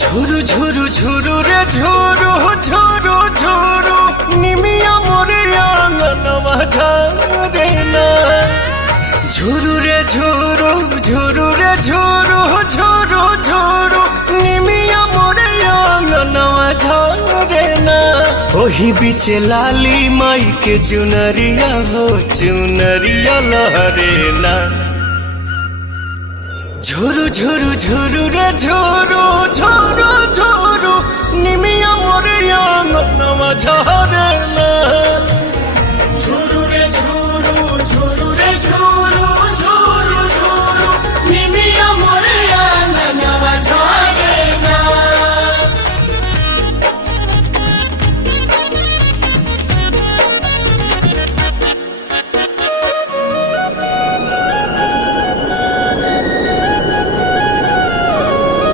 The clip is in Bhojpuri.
ঝুরু ঝুরু ঝুরু রে ঝুরু ঝুরু ঝুরু নিমিয়া মোরে আঙ্গনवा ঝরে না। ঝুরু রে ঝুরু ঝুরু রে ঝুরু ঝুরু ঝুরু নিমিया मोरे आंगनवा ঝরে না। ओही बीचे लाली माई के चुनरिया हो चुनरिया लहरे ना। झुरु झुरु झुरु रे झुरु